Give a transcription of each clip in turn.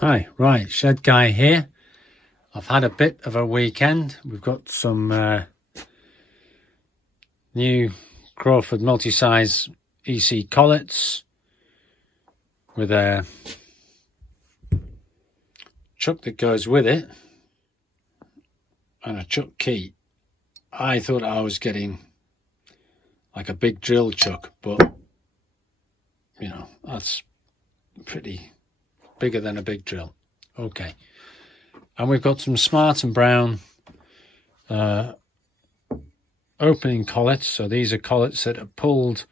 Hi, right, Shed Guy here. I've had a bit of a weekend. We've got some new Crawford multi-size EC collets with a chuck that goes with it and a chuck key. I thought I was getting like a big drill chuck, but you know, that's pretty bigger than a big drill. Okay. And we've got some Smart and Brown opening collets. So these are collets that are pulled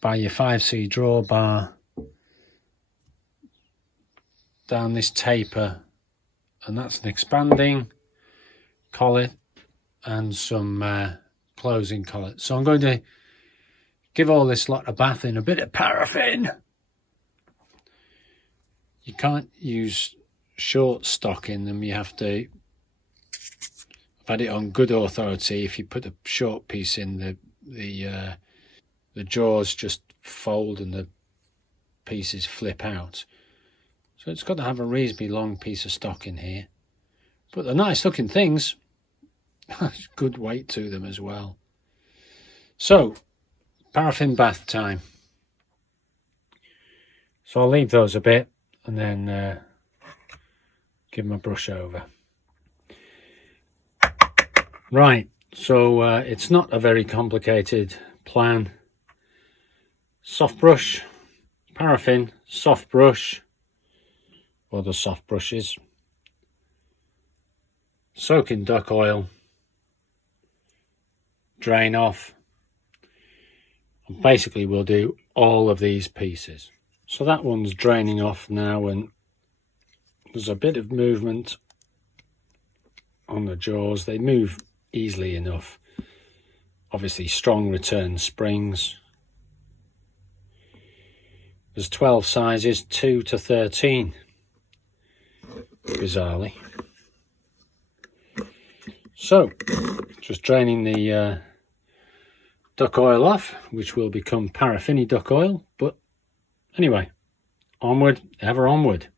by your 5C drawbar down this taper, and that's an expanding collet and some closing collet. So I'm going to give all this lot a bath in a bit of paraffin. You can't use short stock in them. You have to, I've had it on good authority, if you put a short piece in, the jaws just fold and the pieces flip out. So it's got to have a reasonably long piece of stock in here. But they're nice looking things. Good weight to them as well. So, paraffin bath time. So I'll leave those a bit and then give them a brush over. Right, so it's not a very complicated plan. Soft brush, paraffin, soft brush, or the soft brushes, soak in duck oil, drain off, and basically we'll do all of these pieces. So that one's draining off now, and there's a bit of movement on the jaws. They move easily enough. Obviously strong return springs. There's 12 sizes, 2 to 13, bizarrely. So, just draining the duck oil off, which will become paraffin-y duck oil. But anyway, onward, ever onward.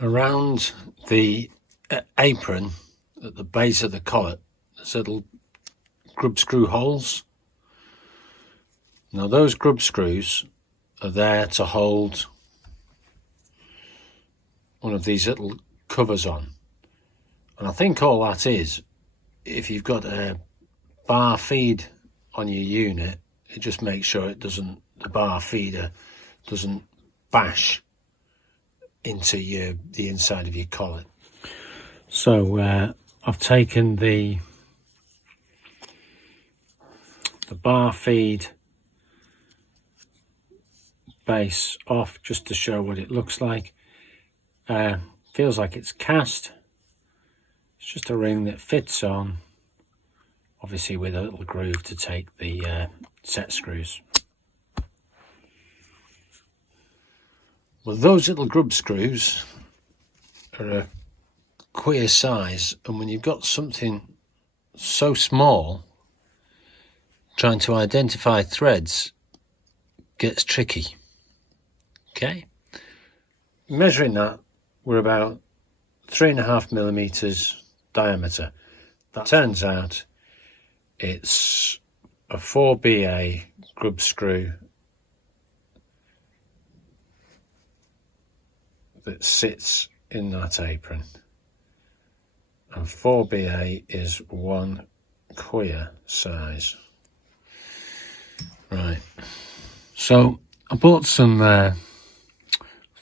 Around the apron at the base of the collet, there's little grub screw holes. Now those grub screws are there to hold one of these little covers on. And I think all that is, if you've got a bar feed on your unit, it just makes sure it doesn't, the bar feeder doesn't bash into the inside of your collet. So I've taken the bar feed base off just to show what it looks like. Feels like it's cast. It's just a ring that fits on, obviously with a little groove to take the set screws. Well, those little grub screws are a queer size, and when you've got something so small, trying to identify threads gets tricky. Okay, measuring that, we're about 3.5 millimeters diameter. That turns out it's a 4BA grub screw that sits in that apron, and 4BA is one queer size. Right, so I bought some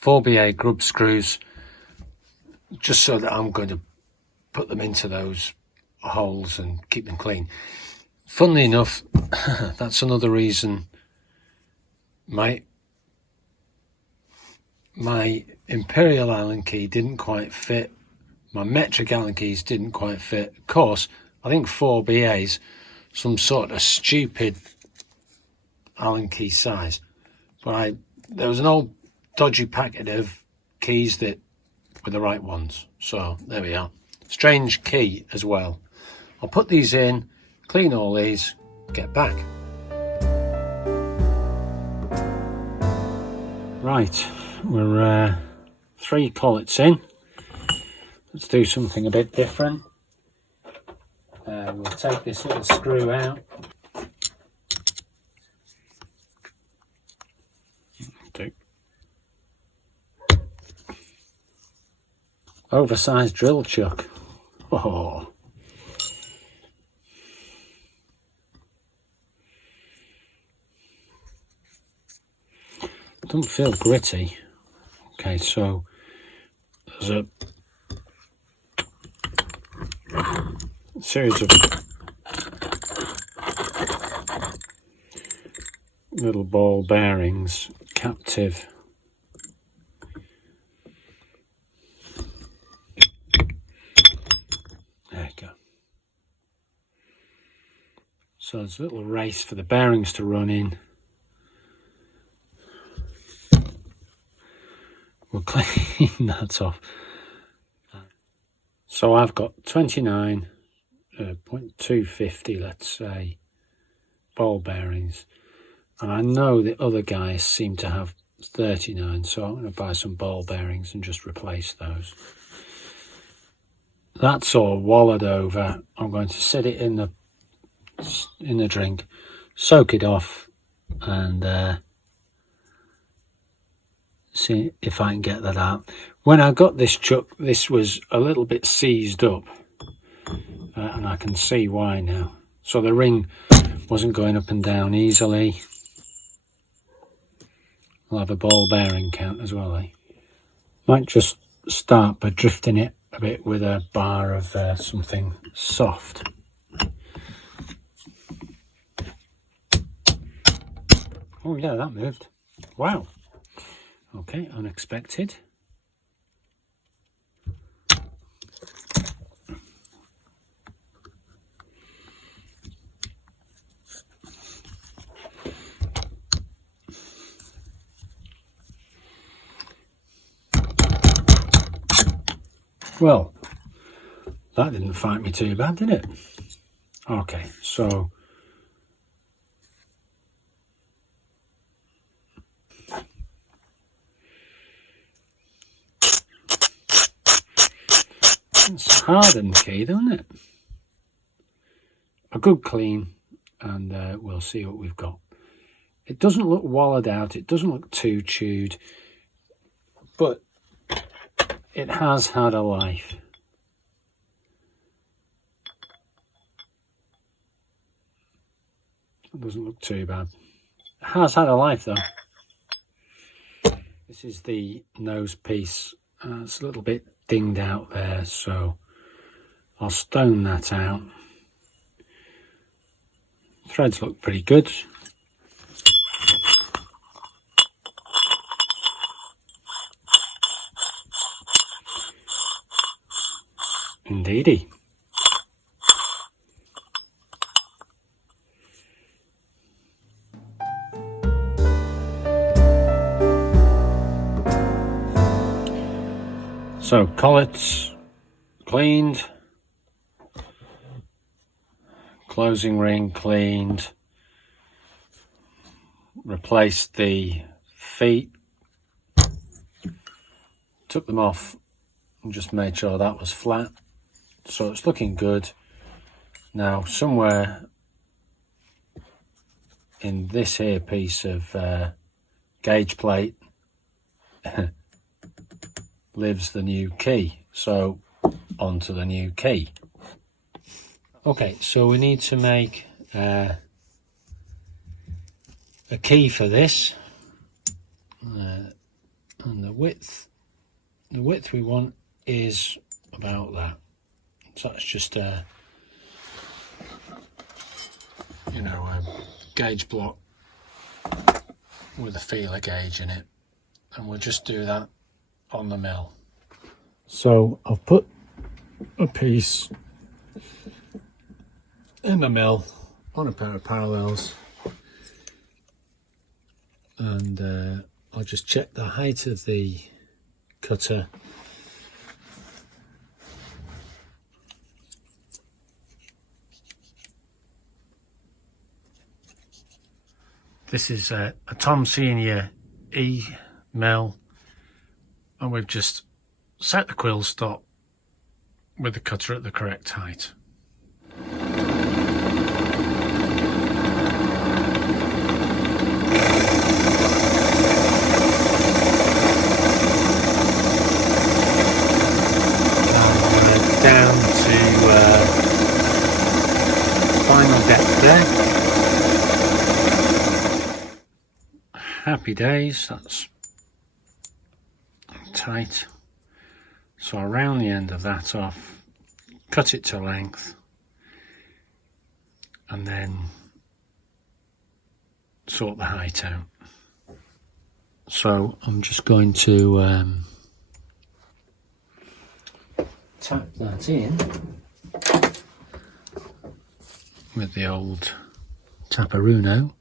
4BA grub screws just so that I'm going to put them into those holes and keep them clean. Funnily enough, that's another reason my Imperial Allen key didn't quite fit, my metric Allen keys didn't quite fit. Of course, I think 4BA's some sort of stupid Allen key size, but there was an old dodgy packet of keys that were the right ones, so there we are. Strange key as well. I'll put these in, clean all these, get back. Right, we're 3 collets in. Let's do something a bit different. We'll take this little screw out. Okay. Oversized drill chuck. Oh. Doesn't feel gritty. Okay, so there's a series of little ball bearings, captive. There you go. So there's a little race for the bearings to run in. We'll clean that off. So I've got 29.250, let's say, ball bearings. And I know the other guys seem to have 39, so I'm going to buy some ball bearings and just replace those. That's all wallowed over. I'm going to sit it in the drink, soak it off, and see if I can get that out. When I got this chuck, this was a little bit seized up, and I can see why now. So the ring wasn't going up and down easily. I'll have a ball bearing count as well, eh? Might just start by drifting it a bit with a bar of something soft. Oh yeah, that moved. Wow. Okay, unexpected. Well, that didn't fight me too bad, did it? Okay, so it's a hardened key, doesn't it? A good clean, and we'll see what we've got. It doesn't look wallowed out, it doesn't look too chewed, but it has had a life. It doesn't look too bad. It has had a life though. This is the nose piece. It's a little bit dinged out there, so I'll stone that out. Threads look pretty good. Indeedy. So collets cleaned, closing ring cleaned, replaced the feet, took them off and just made sure that was flat. So it's looking good. Now somewhere in this here piece of gauge plate lives the new key, so onto the new key. Okay, so we need to make a key for this, and the width we want is about that. So that's just a gauge block with a feeler gauge in it, and we'll just do that on the mill. So I've put a piece in the mill on a pair of parallels, and I'll just check the height of the cutter. This is a Tom Senior E mill, and we've just set the quill stop with the cutter at the correct height. Down to final depth there. Happy days, that's tight. So I round the end of that off, cut it to length, and then sort the height out. So I'm just going to tap that in with the old Taparuno.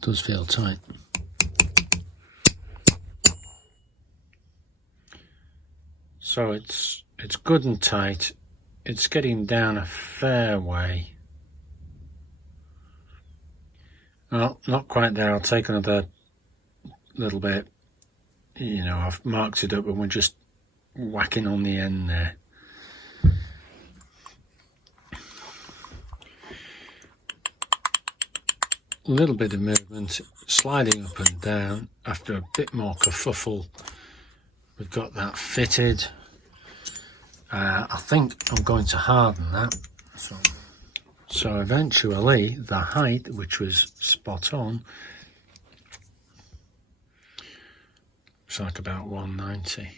Does feel tight. So it's good and tight. It's getting down a fair way. Well, not quite there. I'll take another little bit. You know, I've marked it up and we're just whacking on the end there. A little bit of movement, sliding up and down. After a bit more kerfuffle, we've got that fitted. I think I'm going to harden that. So eventually the height, which was spot on, looks like about 190.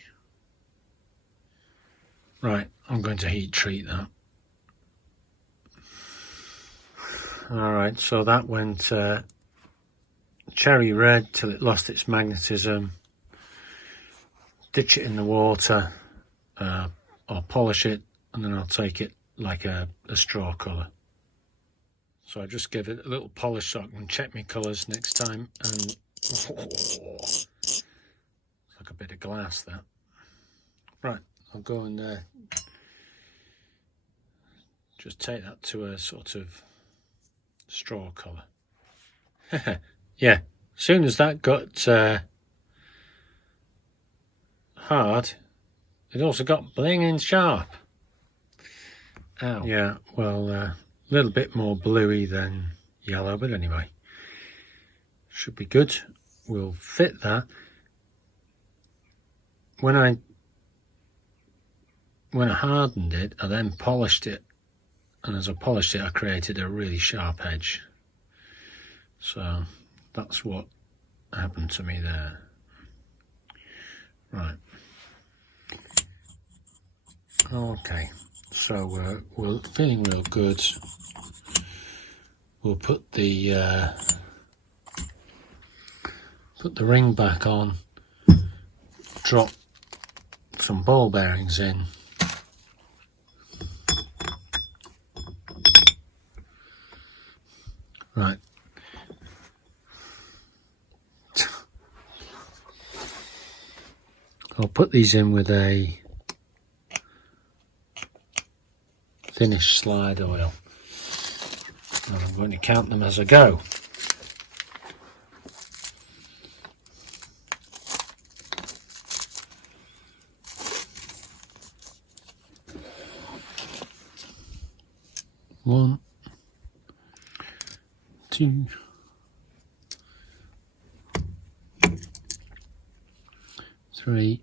Right, I'm going to heat treat that. Alright, so that went cherry red till it lost its magnetism. Ditch it in the water, or polish it, and then I'll take it like a straw colour. So I just give it a little polish so I can check my colours next time, and it's like a bit of glass that. Right, I'll go and just take that to a sort of straw colour. Yeah, as soon as that got hard, it also got blinging sharp. Ow. Yeah, well, a little bit more bluey than yellow, but anyway, should be good. We'll fit that. When I hardened it, I then polished it, and as I polished it, I created a really sharp edge. So that's what happened to me there. Right. Okay, so we're feeling real good. We'll put the ring back on, drop some ball bearings in, right. I'll put these in with a finish slide oil, and I'm going to count them as I go. One, 2, 3,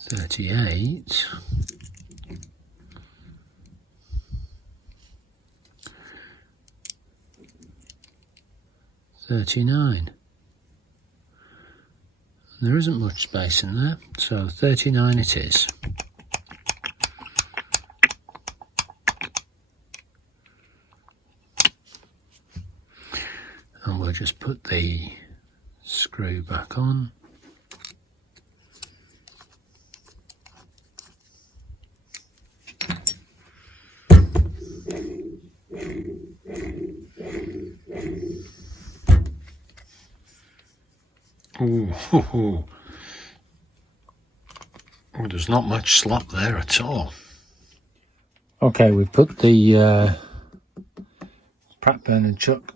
38, 39. There isn't much space in there, so 39 it is. And we'll just put the screw back on. Ooh, Oh, there's not much slop there at all. Okay, we've put the Pratt Burnerd chuck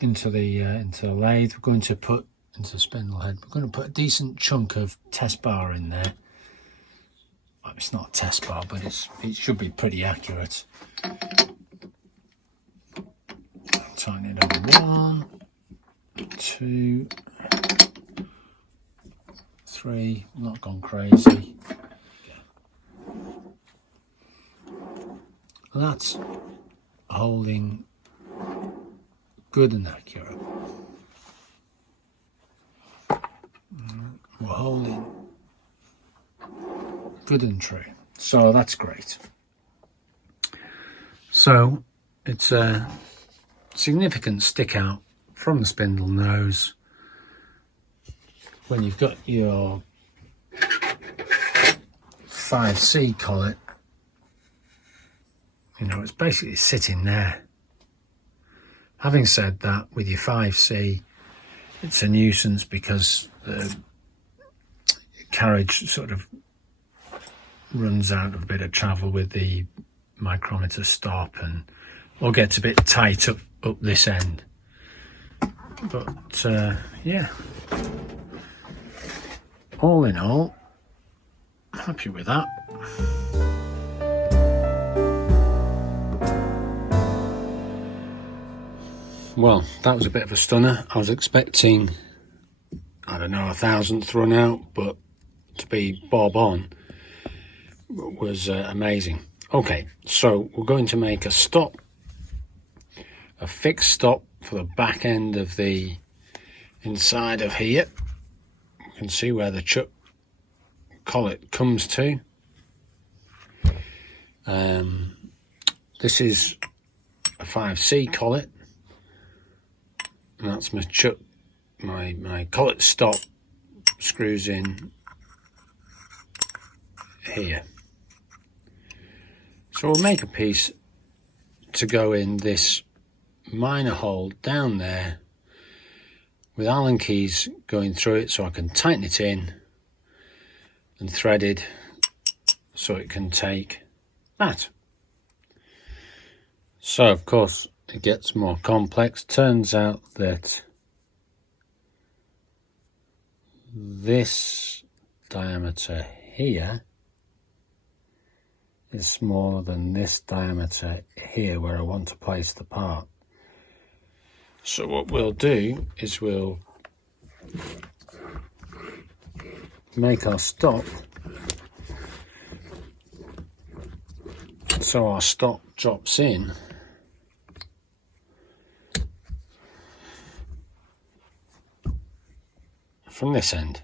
into the lathe. We're going to put into the spindle head. We're going to put a decent chunk of test bar in there. Well, it's not a test bar, but it should be pretty accurate. Tighten it over 1, 2, 3. Not gone crazy. And that's holding good and accurate. We're holding good and true, so that's great. So it's a significant stick out from the spindle nose when you've got your 5C collet. You know, it's basically sitting there. Having said that, with your 5C, it's a nuisance because the carriage sort of runs out of a bit of travel with the micrometer stop, and or gets a bit tight up this end. But yeah, all in all, happy with that. Well, that was a bit of a stunner. I was expecting, I don't know, 1,000th run out, but to be bob on was amazing. Okay, so we're going to make a stop, a fixed stop for the back end of the inside of here. You can see where the chuck collet comes to. This is a 5C collet. And that's my chuck, my collet stop screws in here. So we'll make a piece to go in this minor hole down there with Allen keys going through it so I can tighten it in, and threaded so it can take that. So of course it gets more complex. Turns out that this diameter here is smaller than this diameter here where I want to place the part. So what we'll do is we'll make our stop so our stop drops in from this end,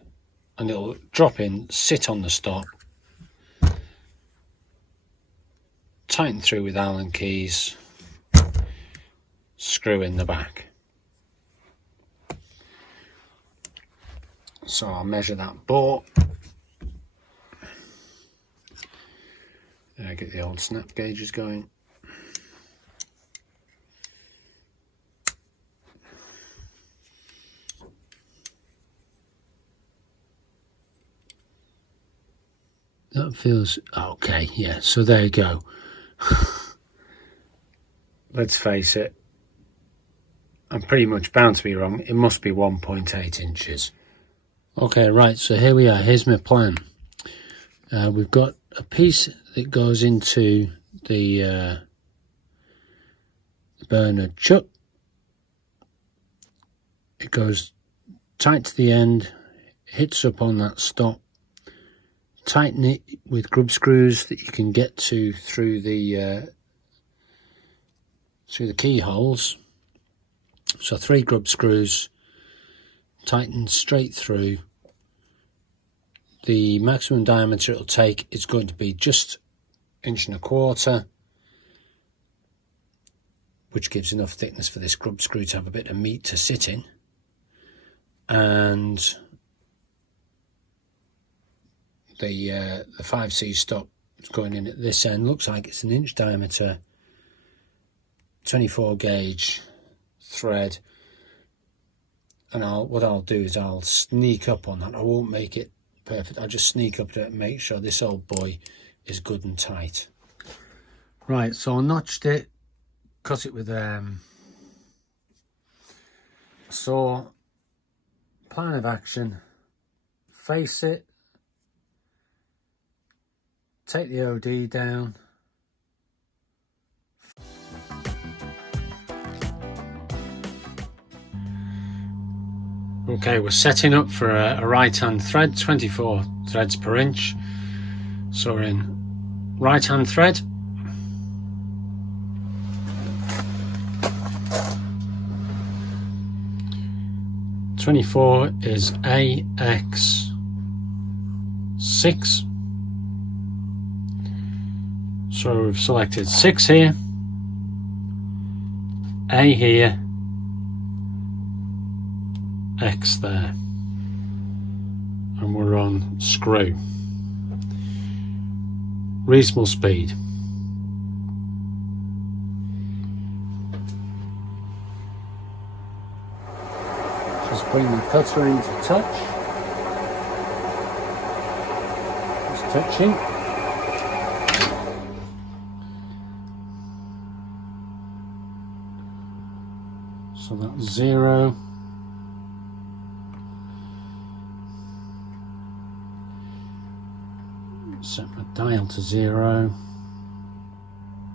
and it'll drop in, sit on the stop, tighten through with Allen keys, screw in the back. So I'll measure that bore. Get the old snap gauges going. That feels okay, yeah, so there you go. Let's face it, I'm pretty much bound to be wrong. It must be 1.8 inches. Okay, right, so here we are. Here's my plan. We've got a piece that goes into the Burnerd chuck. It goes tight to the end, hits up on that stop. Tighten it with grub screws that you can get to through the keyholes. So 3 grub screws, tighten straight through. The maximum diameter it'll take is going to be just 1.25 inches, which gives enough thickness for this grub screw to have a bit of meat to sit in. And the 5C stop going in at this end looks like it's 1 inch diameter, 24 gauge thread. And what I'll do is I'll sneak up on that. I won't make it perfect. I'll just sneak up to it and make sure this old boy is good and tight. Right, so I notched it, cut it with a saw, plan of action, face it, take the OD down, okay, we're setting up for a right hand thread, 24 threads per inch. So we're in right hand thread, (24) is AX6, so we've selected 6 here, A here, X there, and we're on screw. Reasonable speed. Just bring the cutter into touch. Just touching. So that's 0. Set my dial to 0.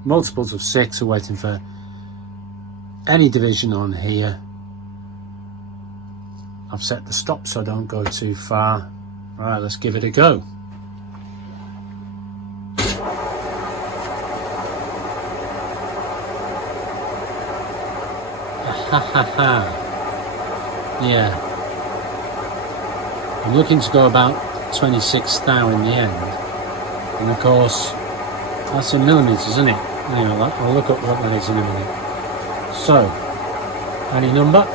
Multiples of 6 are waiting for any division on here. I've set the stop so I don't go too far. Right, let's give it a go. Ha ha ha. Yeah. I'm looking to go about 26 thou in the end. And of course, that's in millimetres, isn't it? Anyway, I'll look up what that is in a minute. So, any number?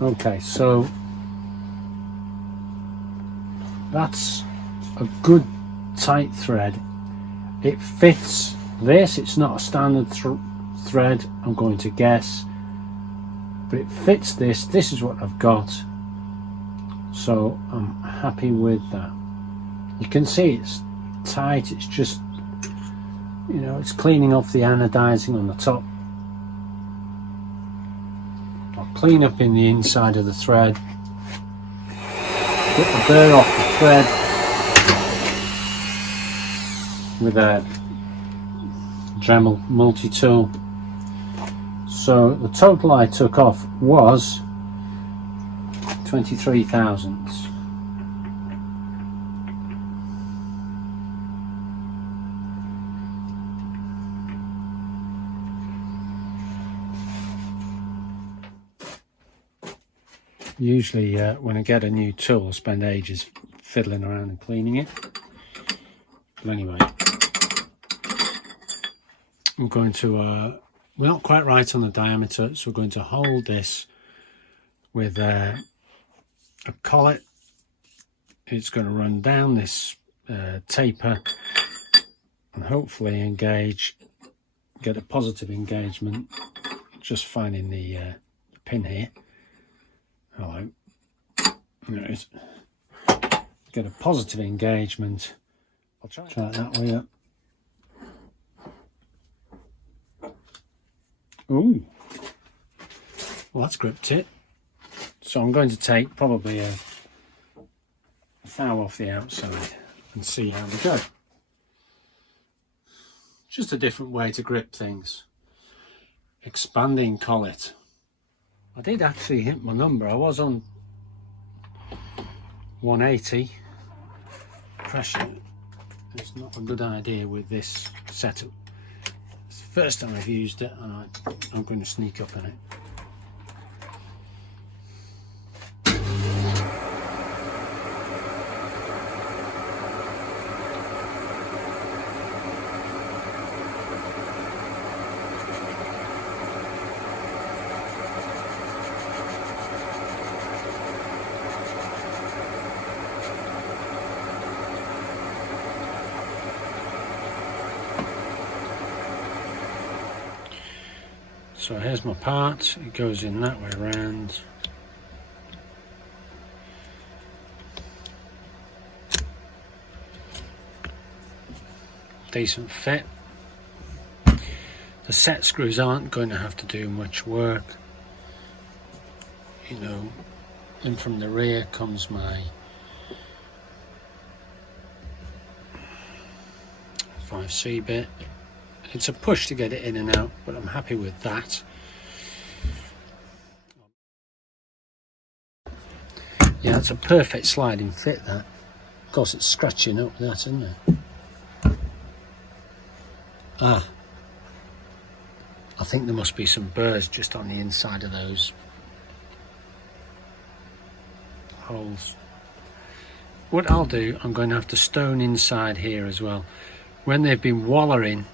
Okay, so that's a good tight thread. It fits this. It's not a standard thread, I'm going to guess, but it fits this. This is what I've got, so I'm happy with that. You can see it's tight. It's just, you know, it's cleaning off the anodizing on the top. I'll clean up in the inside of the thread, get the burr off the thread with a Dremel multi-tool. So the total I took off was 23 thousandths. Usually when I get a new tool I spend ages fiddling around and cleaning it, but anyway, I'm going to we're not quite right on the diameter, so we're going to hold this with a collet. It's going to run down this taper and hopefully engage, get a positive engagement. Just finding the pin here. Hello. There it is. Get a positive engagement. I'll try it that way up. Ooh. Well, that's gripped it. So I'm going to take probably a thou off the outside and see how we go. Just a different way to grip things. Expanding collet. I did actually hit my number. I was on 180. Pressure is not a good idea with this setup. It's First time I've used it, and I'm going to sneak up in it. So here's my part, it goes in that way around. Decent fit. The set screws aren't going to have to do much work. You know, in from the rear comes my 5C bit. It's a push to get it in and out, but I'm happy with that. Yeah, it's a perfect sliding fit, that. Of course, it's scratching up that, isn't it? Ah, I think there must be some burrs just on the inside of those holes. What I'll do, I'm going to have to stone inside here as well. When they've been wallering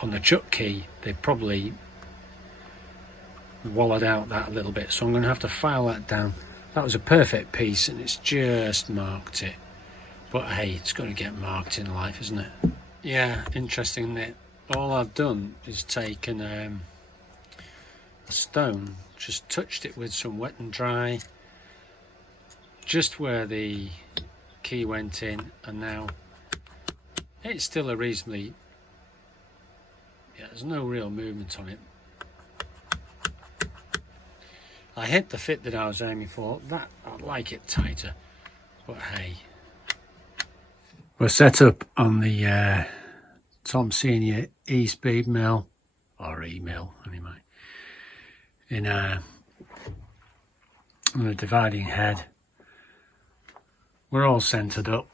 on the chuck key, they've probably wallowed out that a little bit, so I'm going to have to file that down. That was a perfect piece and it's just marked it, but hey, it's going to get marked in life, isn't it? Yeah, interesting that all I've done is taken a stone, just touched it with some wet and dry just where the key went in, and now it's still a reasonably, yeah, there's no real movement on it. I hit the fit that I was aiming for. That, I'd like it tighter, but hey. We're set up on the Tom Senior E-speed mill, or E-mill anyway, on a dividing head. We're all centered up.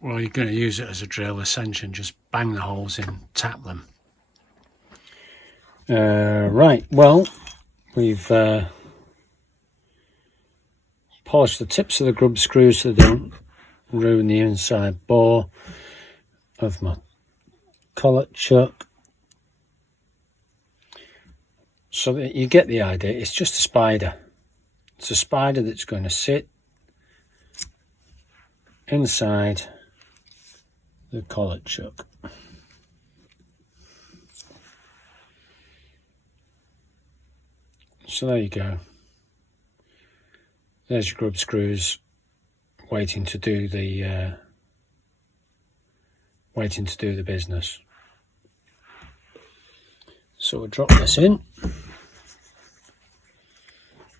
Well, you're going to use it as a drill ascension, just bang the holes in, tap them. Right, well, we've polished the tips of the grub screws so they don't ruin the inside bore of my collet chuck. So that you get the idea, it's just a spider. It's a spider that's going to sit inside the collet chuck. So there you go. There's your grub screws waiting to do the business. So we'll drop this in.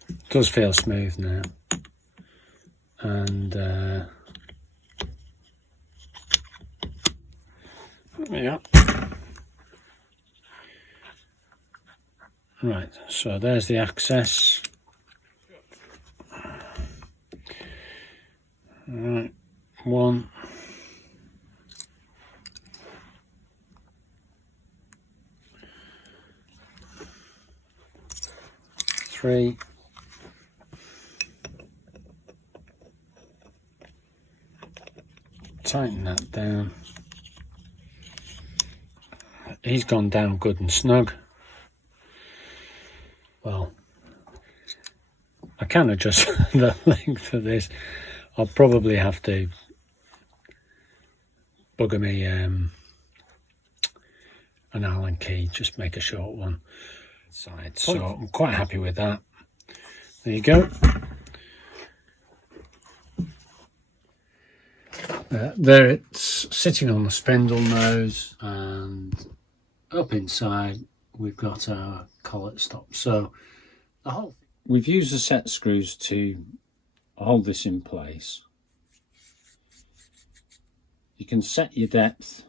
It does feel smooth now, and yeah. Right, so there's the access. Right, 1, 3, tighten that down. He's gone down good and snug. Well, I can adjust the length of this. I'll probably have to bugger me an Allen key, just make a short one side. So I'm quite happy with that. There you go. There it's sitting on the spindle nose, and up inside we've got our collet stop. So the whole, we've used the set screws to hold this in place. You can set your depth.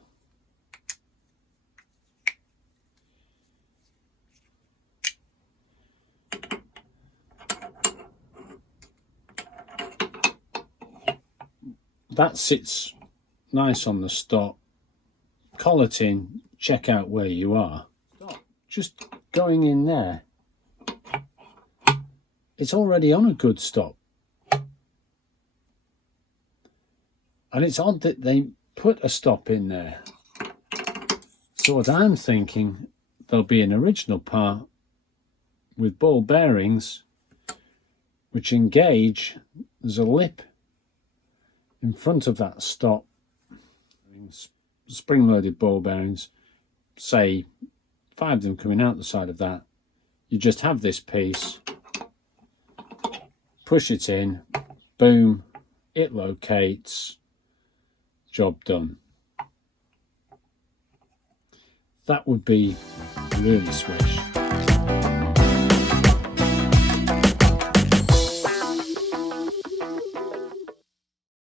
That sits nice on the stop. Collet in check out where you are, just going in there, it's already on a good stop. And it's odd that they put a stop in there. So what I'm thinking, there'll be an original part with ball bearings which engage. There's a lip in front of that stop, spring-loaded ball bearings, say 5 of them coming out the side of that. You just have this piece, push it in, boom, it locates, job done. That would be really swish.